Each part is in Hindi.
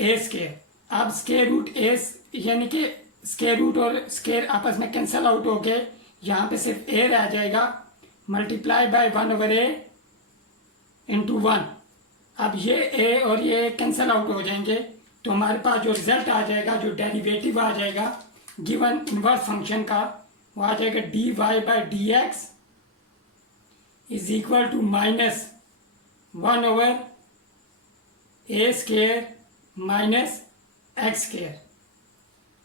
ए स्केयर। अब स्केयर रूट ए यानी कि स्केयर रूट और स्केयर आपस में कैंसिल आउट होके यहाँ पे सिर्फ ए रह जाएगा, मल्टीप्लाई बाय 1/a इंटू 1। अब ये ए और ये कैंसिल आउट हो जाएंगे, तो हमारे पास जो रिजल्ट आ जाएगा, जो डेरिवेटिव आ जाएगा गिवन इनवर्स फंक्शन का, वो आ जाएगा dy/dx is equal to -1/a square minus X square.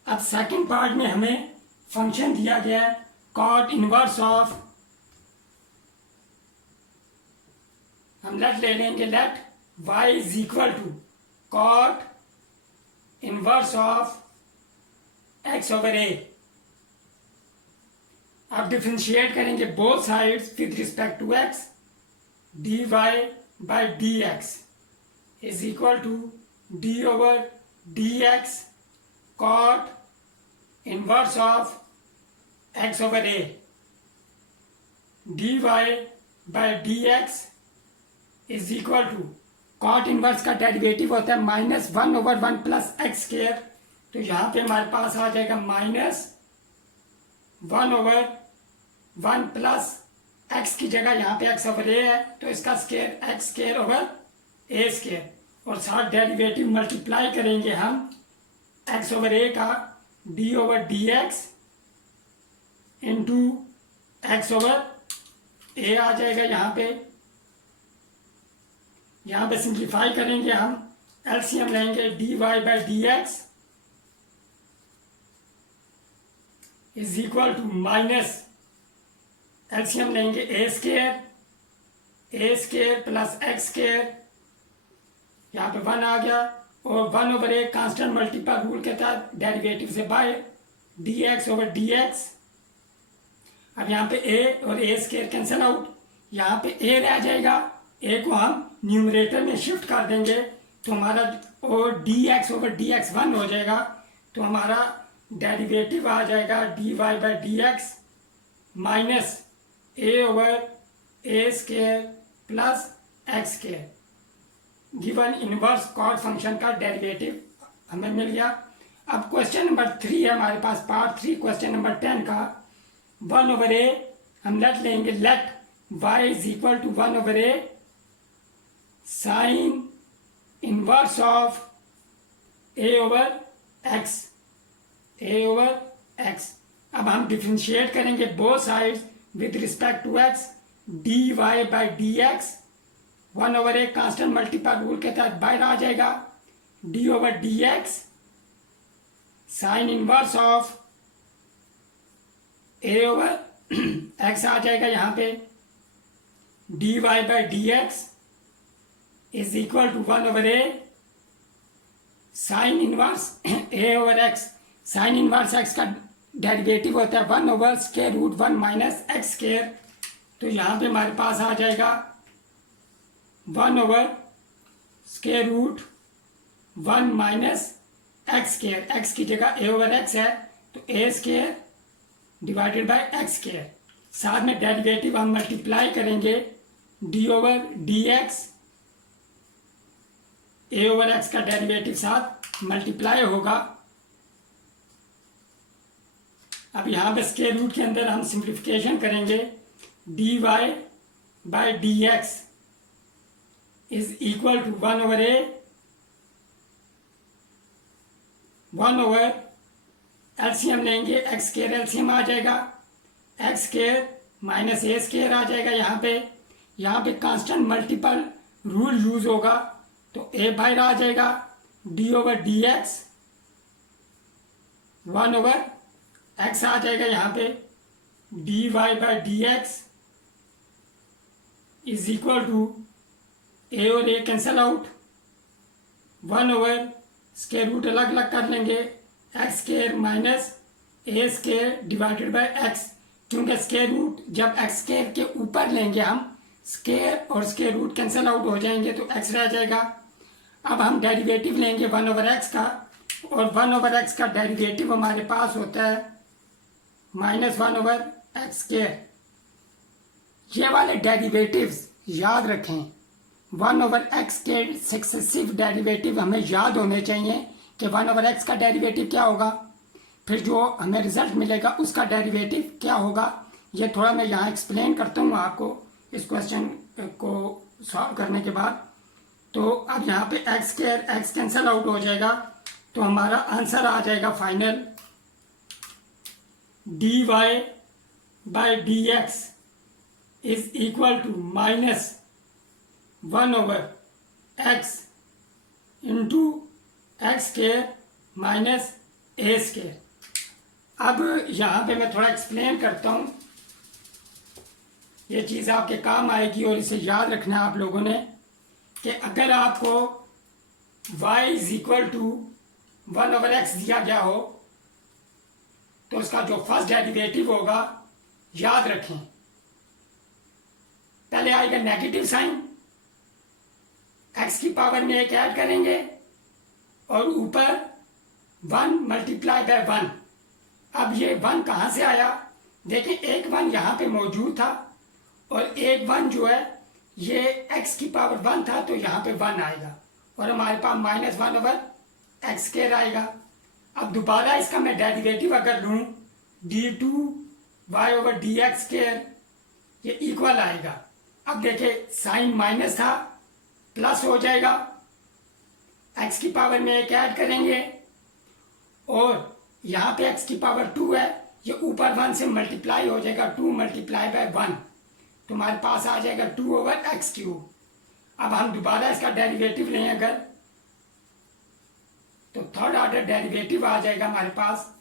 अब सेकंड पार्ट में हमें फंक्शन दिया गया है कॉट इनवर्स ऑफ, हम लेट ले लेंगे let y is equal to cot inverse of x/a। अब डिफ्रेंशिएट करेंगे both sides with respect to x, dy/dx is equal to d/dx cot inverse of x/a। dy/dx is equal to cot inverse का डेरिवेटिव होता है -1/1 प्लस एक्स स्केयर, तो यहाँ पे हमारे पास आ जाएगा -1/1 प्लस एक्स की जगह यहाँ पे x/a है, तो इसका स्केयर एक्स स्केयर ओवर ए स्केयर, और साथ डेरिवेटिव मल्टीप्लाई करेंगे हम x/a का d/dx इंटू x/a आ जाएगा यहाँ पे सिंप्लीफाई करेंगे हम, एलसीएम लेंगे dy/dx is equal to minus, LCM लेंगे A square plus X square, यहाँ पे 1 आ गया, और 1/a कांस्टेंट मल्टीपल रूल के तहत डेरिवेटिव से बाय dx/dx। अब यहाँ पे a और a स्केयर कैंसिल आउट, यहाँ पे a रह जाएगा, a को हम न्यूमरेटर में शिफ्ट कर देंगे, तो हमारा और dx/dx 1 हो जाएगा, तो हमारा डेरिवेटिव आ जाएगा dy/dx minus a/a square plus X square. Given inverse cot function का डेरिवेटिव हमें मिल गया। अब क्वेश्चन नंबर 3 है हमारे पास, पार्ट 3 क्वेश्चन नंबर 10 का। 1/a हम लेट लेंगे let y is equal to 1/a sine inverse of a/x। अब हम डिफ्रेंशिएट करेंगे both sides with respect to x, dy/dx 1/a constant multiple rule के तहत बाहर आ जाएगा, d/dx sine inverse of a/x आ जाएगा यहाँ पे, dy/dx is equal to 1/a sine inverse a/x। Sine inverse x का डेरिवेटिव होता है 1/√1 माइनस एक्स स्केयर, तो यहाँ पे हमारे पास आ जाएगा 1/√1 माइनस एक्स स्केयर। एक्स की जगह a/x है, तो a square divided by x square. साथ में डेरिवेटिव हम मल्टीप्लाई करेंगे d/dx, a/x का डेरिवेटिव साथ मल्टीप्लाई होगा। अब यहाँ पे स्केयर रूट के अंदर हम सिंप्लीफिकेशन करेंगे, dy/dx is equal to 1/1 LCM लेंगे, एक्स स्केयर एलसीएम आ जाएगा, X square minus A square आ जाएगा यहाँ पे कांस्टेंट मल्टीपल रूल यूज होगा, तो ए बाहर आ जाएगा, d/dx 1/x आ जाएगा यहाँ पे, dy/dx इज इक्वल टू ए और ए कैंसल आउट, 1/, स्केयर रूट अलग अलग कर लेंगे, X square minus A square divided by x, क्योंकि स्केयर रूट जब एक्स स्केयर के ऊपर लेंगे हम, स्केयर और स्केयर रूट कैंसिल आउट हो जाएंगे, तो एक्स रह जाएगा। अब हम डेरिवेटिव लेंगे 1/x का, और 1/x का डेरिवेटिव हमारे पास होता है -1/x स्केयर। ये वाले डेरिवेटिव्स याद रखें, 1/x के सक्सेसिव डेरिवेटिव हमें याद होने चाहिए कि 1/x का डेरिवेटिव क्या होगा, फिर जो हमें रिजल्ट मिलेगा उसका डेरिवेटिव क्या होगा। ये थोड़ा मैं यहाँ एक्सप्लेन करता हूँ आपको इस क्वेश्चन को सॉल्व करने के बाद। तो अब यहाँ पे X square X cancel out हो जाएगा, तो हमारा आंसर आ जाएगा final dy/dx is equal to -1/x into X square minus A square. अब यहाँ पे मैं थोड़ा एक्सप्लेन करता हूँ, ये चीज़ आपके काम आएगी और इसे याद रखना है आप लोगों ने कि अगर आपको y is equal to 1/x दिया गया हो तो उसका जो फर्स्ट डेरिवेटिव होगा याद रखें, पहले आएगा नेगेटिव साइन, x की पावर में एक ऐड करेंगे और ऊपर 1 मल्टीप्लाई बाय 1। अब ये 1 कहाँ से आया, देखिए एक 1 यहाँ पे मौजूद था और एक 1 जो है ये x की पावर 1 था, तो यहाँ पे 1 आएगा और हमारे पास -1/x² आएगा। अब दोबारा इसका मैं डेरिवेटिव अगर लूँ d2y/dx² ये इक्वल आएगा। अब देखिए साइन माइनस था, प्लस हो जाएगा, x की पावर में एक ऐड करेंगे और यहाँ पे x की पावर 2 है, ये ऊपर 1 से मल्टीप्लाई हो जाएगा, 2 मल्टीप्लाई बाय 1, तो हमारे पास आ जाएगा 2/x³। अब हम दोबारा इसका डेरिवेटिव लें अगर, तो थर्ड ऑर्डर डेरिवेटिव आ जाएगा हमारे पास।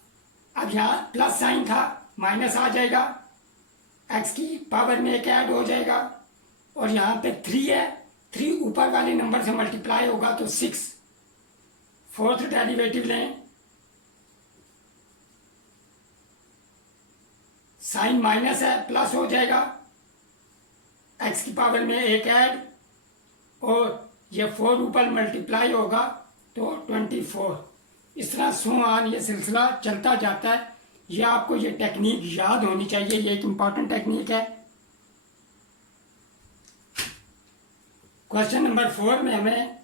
अब यहाँ प्लस साइन था, माइनस आ जाएगा, x की पावर में एक ऐड हो जाएगा और यहाँ पे 3 है, 3 ऊपर वाले नंबर से मल्टीप्लाई होगा तो 6। फोर्थ डेरिवेटिव लें, साइन माइनस है, प्लस हो जाएगा, x की पावर में एक ऐड और ये 4 ऊपर मल्टीप्लाई होगा तो 24। इस तरह सुहान ये सिलसिला चलता जाता है। ये आपको ये टेक्निक याद होनी चाहिए, ये एक इम्पॉर्टेंट टेक्निक है। क्वेश्चन नंबर 4 में हमें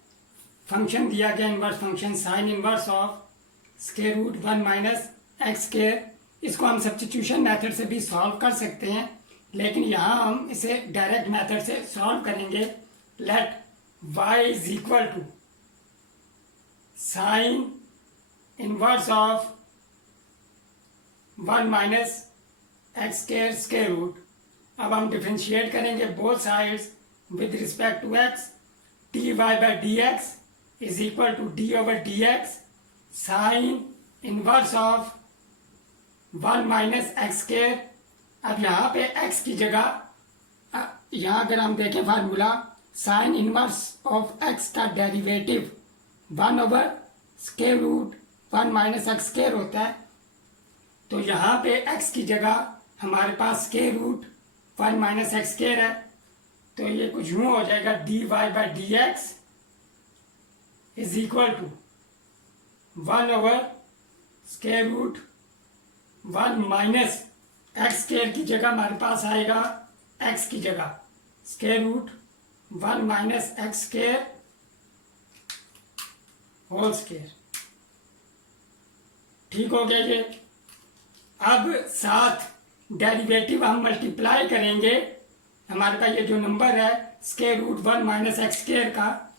फंक्शन दिया गया inverse function sine inverse of square root 1 - x²। इसको हम सब्स्टिट्यूशन मेथड से भी सॉल्व कर सकते हैं, लेकिन यहाँ हम इसे डायरेक्ट मेथड से सॉल्व करेंगे। Let y is equal to sine inverse of 1 - x² square root. अब हम डिफ्रेंशिएट करेंगे both sides with respect to x। dy/dx is equal to d/dx sine inverse of 1 - x²। अब यहाँ पे x की जगह यहाँ अगर हम देखें formula, sign inverse of x का डेरिवेटिव 1/√1 - x² होता है, तो यहाँ पे x की जगह हमारे पास √1 - x² है, तो ये कुछ यूँ हो जाएगा dy/dx is equal to 1/√1 - x² की जगह हमारे पास आएगा x की जगह √1 - x² होल स्क्वायर। ठीक हो गया ये। अब साथ डेरिवेटिव हम मल्टीप्लाई करेंगे, हमारे पास ये जो नंबर है √1 - x² का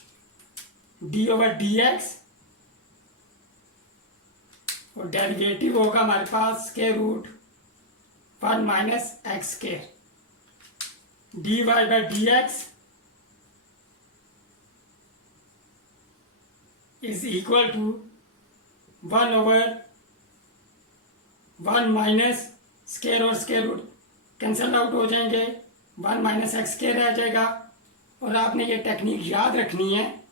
d/dx और डेरिवेटिव होगा हमारे पास √1 - x²। dy/dx is equal to 1/1 - square और स्क्वायर रूट कैंसल आउट हो जाएंगे, 1 - x² रह जाएगा। और आपने ये टेक्निक याद रखनी है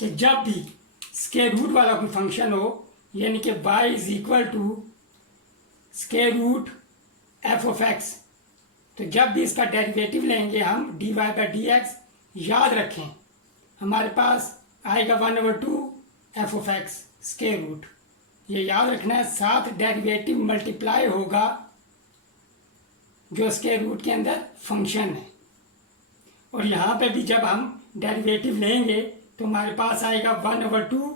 कि जब भी स्क्वायर रूट वाला कोई फंक्शन हो, यानी कि y is equal to √f(x), तो जब भी इसका डेरिवेटिव लेंगे हम dy/dx, याद रखें हमारे पास आएगा 1/2 f(x) स्क्वायर रूट, ये याद रखना है। साथ डेरिवेटिव मल्टीप्लाई होगा जो स्क्वायर रूट के अंदर फंक्शन है। और यहाँ पे भी जब हम डेरिवेटिव लेंगे तो हमारे पास आएगा 1/2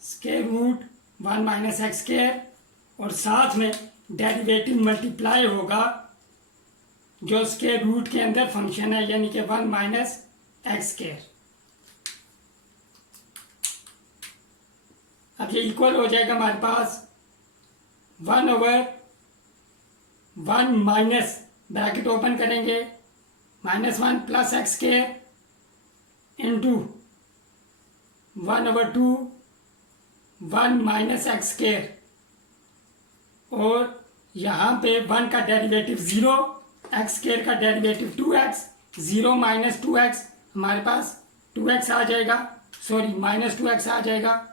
square root 1 minus x square, और साथ में डेरिवेटिव मल्टीप्लाई होगा जो स्क्वायर रूट के अंदर फंक्शन है, यानी कि 1 माइनस एक्स स्क्वायर। अब ये इक्वल हो जाएगा हमारे पास 1/1 माइनस, ब्रैकेट ओपन करेंगे, -1 plus x square into 1/2 1 minus x square, और यहाँ पे 1 का डेरिवेटिव 0, एक्स स्क्वायर का डेरिवेटिव 2x, 0 माइनस 2x हमारे पास 2x आ जाएगा, सॉरी माइनस 2x आ जाएगा।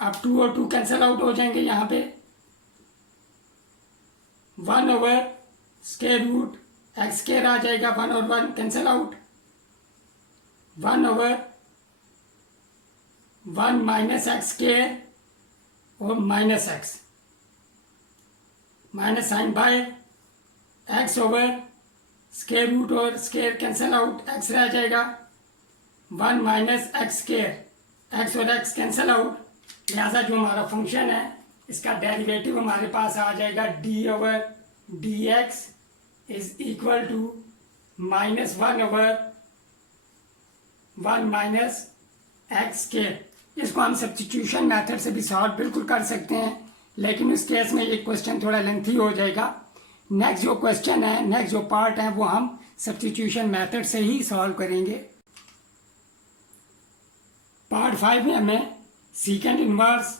अब 2 और 2 कैंसिल आउट हो जाएंगे, यहाँ पे 1/स्क्वायर रूट एक्स स्क्वायर आ जाएगा, 1 और 1 cancel out, 1/1 minus x square और minus x, minus sign by x over square root और स्क्वायर कैंसिल आउट, एक्स रह जाएगा, 1 माइनस एक्स स्क्वायर, एक्स और एक्स कैंसिल आउट, लिहाजा जो हमारा फंक्शन है इसका डेरिवेटिव हमारे पास आ जाएगा d/dx is equal to -1/1 minus x square. इसको हम सब्स्टिट्यूशन मेथड से भी सॉल्व बिल्कुल कर सकते हैं, लेकिन उस केस में ये क्वेश्चन थोड़ा लेंथी हो जाएगा। नेक्स्ट जो क्वेश्चन है, नेक्स्ट जो पार्ट है, वो हम सब्स्टिट्यूशन मेथड से ही सॉल्व करेंगे। पार्ट 5 में हमें secant inverse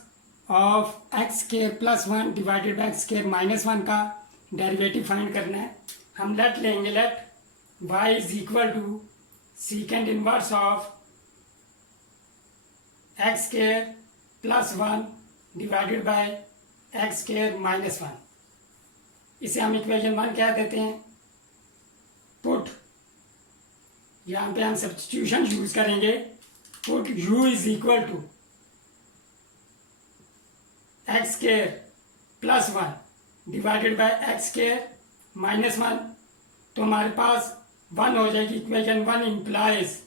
of X square plus 1 divided by x square minus 1 का डेरिवेटिव फाइंड करना है। हम लेट लेंगे, let y is equal to सीकेंड inverse of X square plus 1 divided by x square minus 1। इसे हम इक्वेशन 1 कह देते हैं। पुट, यहाँ पे हम सब्स्टिट्यूशन यूज करेंगे, put u is equal to X square plus 1 divided by x square minus 1, तो हमारे पास 1 हो जाएगी। Equation 1 implies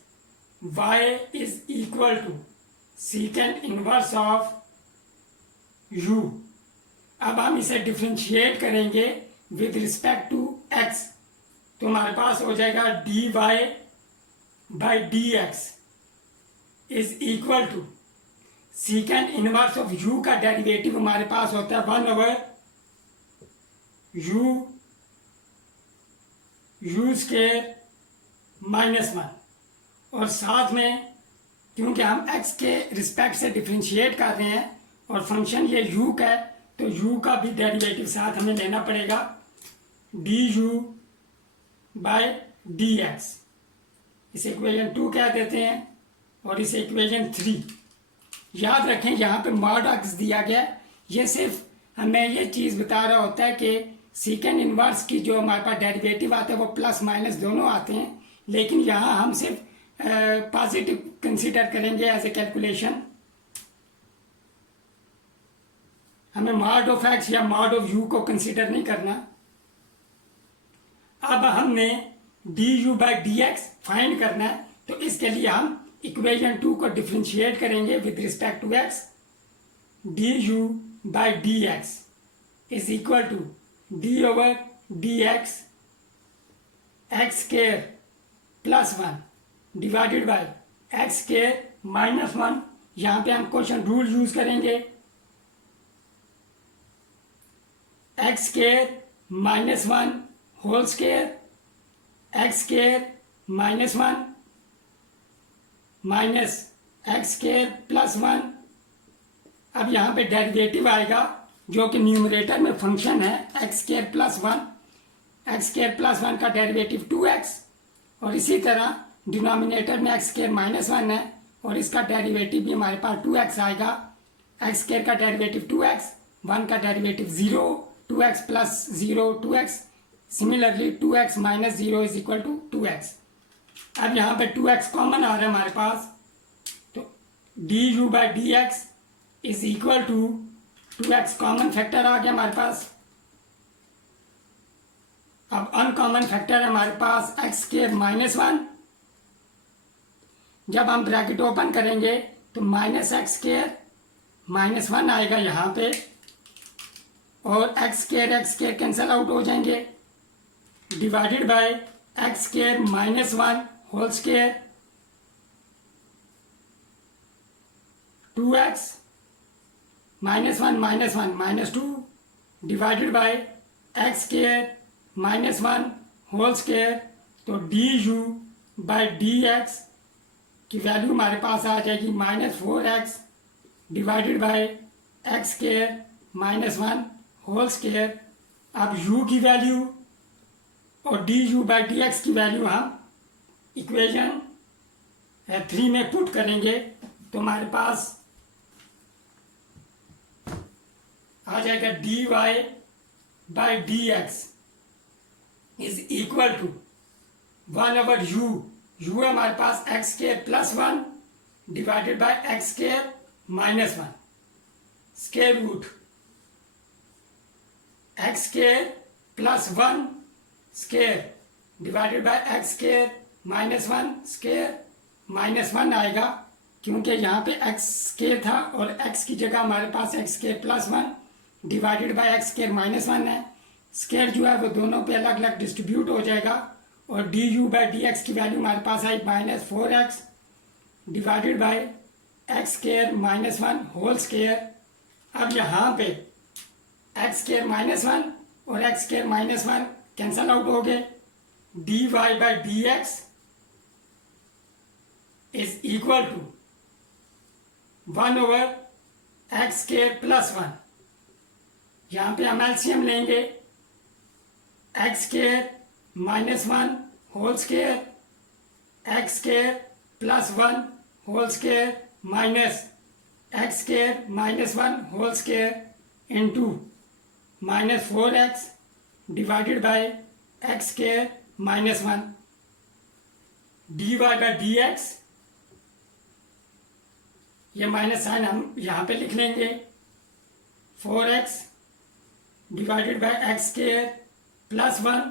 y is equal to सीकेंड inverse of u। अब हम इसे डिफ्रेंशिएट करेंगे विद रिस्पेक्ट टू x, तो हमारे पास हो जाएगा dy by dx is equal to सीकेंड inverse of u का डेरिवेटिव हमारे पास होता है 1/u स्क्वायर माइनस 1, और साथ में क्योंकि हम x के रिस्पेक्ट से डिफ्रेंशिएट कर रहे हैं और फंक्शन ये u का है, तो u का भी डेरिवेटिव साथ हमें लेना पड़ेगा, du बाई dx। इसे इक्वेशन 2 कह देते हैं, और इसे इक्वेशन 3। याद रखें यहाँ पे मॉड एक्स दिया गया है, ये सिर्फ हमें ये चीज़ बता रहा होता है कि सीकेंड इनवर्स की जो हमारे पास डेरिवेटिव आते हैं वो प्लस माइनस दोनों आते हैं, लेकिन यहाँ हम सिर्फ पॉजिटिव कंसीडर करेंगे एज ए कैलकुलेशन। हमें मॉड ऑफ एक्स या मॉड ऑफ यू को कंसीडर नहीं करना। अब हमने du by d x find करना है, तो इसके लिए हम इक्वेशन 2 को डिफ्रेंशिएट करेंगे with respect to x। du by d x is equal to d/dx x square plus 1 divided by x square minus 1। यहाँ पे हम क्वेश्चन रूल यूज करेंगे, x square minus 1 whole square x square minus 1 minus x square plus 1। अब यहाँ पे डेरिवेटिव आएगा जो कि न्यूमरेटर में फंक्शन है x square plus 1, x square plus 1 का डेरिवेटिव 2x, और इसी तरह डिनोमिनेटर में एक्स स्क्वायर माइनस 1 है और इसका डेरिवेटिव भी हमारे पास 2x आएगा। एक्स स्क्वायर का डेरिवेटिव 2x, 1 का derivative 0, 2x plus 0 2x, similarly 2x minus 0 is equal to 2x। अब यहाँ पे 2x कॉमन आ रहा है हमारे पास, तो du by d x is equal to 2x common factor आ गया हमारे पास। अब अनकॉमन फैक्टर है हमारे पास एक्स स्क्वायर -1। जब हम ब्रैकेट ओपन करेंगे तो -x स्क्वायर -1 आएगा यहाँ पे, और x स्क्वायर कैंसल आउट हो जाएंगे, divided by x square -1 whole square 2x -1 -2 divided by x square -1 whole square. तो du बाई dx की वैल्यू हमारे पास आ जाएगी -4x divided by x square -1 whole square. अब u की वैल्यू और du बाई dx की वैल्यू हम इक्वेशन 3 में पुट करेंगे तो हमारे पास आ जाएगा dy by dx is equal to 1/u। u है हमारे पास x square +1 divided by x square -1 square root x square +1 square divided by x square -1 square -1 आएगा, क्योंकि यहाँ पे एक्स स्क्वायर था और एक्स की जगह हमारे पास x square +1 divided by x square -1 है। स्क्वायर जो है वो दोनों पे अलग अलग डिस्ट्रीब्यूट हो जाएगा, और du बाई dx की वैल्यू हमारे पास आई -4x divided by x square -1 whole square. अब यहाँ पे एक्स स्क्वायर -1 और एक्स स्क्वायर -1 कैंसल आउट हो गए, dy by dx is equal to 1/x square +1। यहाँ पे हम एलसीएम लेंगे, x square -1 whole square x square +1 whole square minus x square -1 whole square into -4x divided by x square -1 dy by dx। ये माइनस साइन हम यहाँ पे लिख लेंगे, 4x divided by x square +1,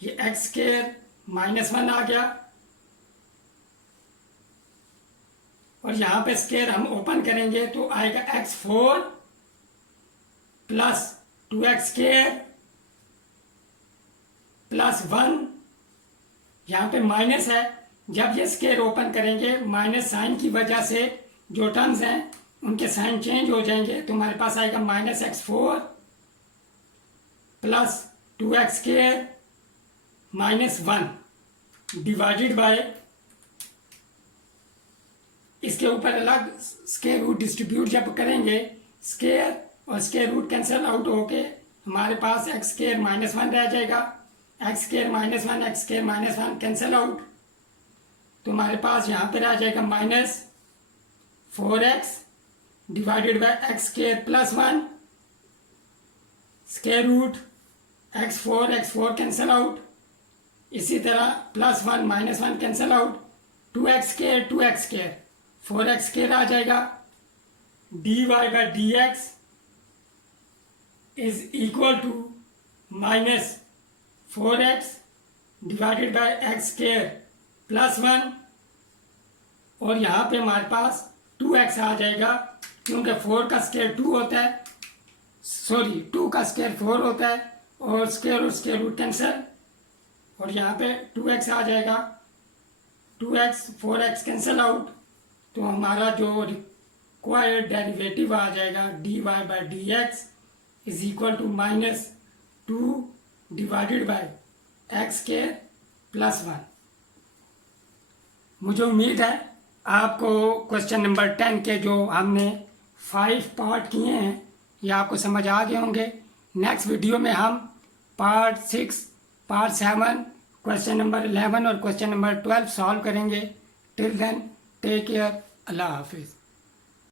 ये एक्स स्क्वायर -1 आ गया, और यहाँ पे स्क्वायर हम ओपन करेंगे तो आएगा x4 प्लस 2x स्क्वायर +1। यहाँ पे माइनस है, जब ये स्क्वायर ओपन करेंगे माइनस साइन की वजह से जो टर्म्स हैं उनके साइन चेंज हो जाएंगे, तो हमारे पास आएगा -x4 plus 2x square -1 divided bye, इसके ऊपर अलग स्क्वायर रूट डिस्ट्रीब्यूट जब करेंगे स्क्वायर और स्क्वायर रूट कैंसिल आउट होके हमारे पास एक्स स्क्वायर -1 रह जाएगा, x square -1 x square -1 cancel out, तो हमारे पास यहाँ पे रह जाएगा -4x divided by x square +1 square root x4 cancel out, इसी तरह +1 -1 cancel out, 2x square 4x square आ जाएगा, dy by dx is equal to -4x divided by x square +1, और यहाँ पे हमारे पास 2x आ जाएगा, क्योंकि 4 का स्क्वायर 2 होता है, सॉरी 2 का स्क्वायर 4 होता है, और स्क्वायर रूट कैंसिल, और यहाँ पे 2x आ जाएगा, 2x 4x कैंसिल आउट, तो हमारा जो रिक्वायर्ड डेरिवेटिव आ जाएगा dy by dx is equal to -2 divided by x square +1। मुझे उम्मीद है आपको क्वेश्चन नंबर 10 के जो हमने 5 पार्ट किए हैं ये आपको समझ आ गए होंगे। नेक्स्ट वीडियो में हम पार्ट 6, पार्ट 7, क्वेश्चन नंबर 11 और क्वेश्चन नंबर 12 सॉल्व करेंगे। टिल देन टेक केयर, अल्लाह हाफिज़।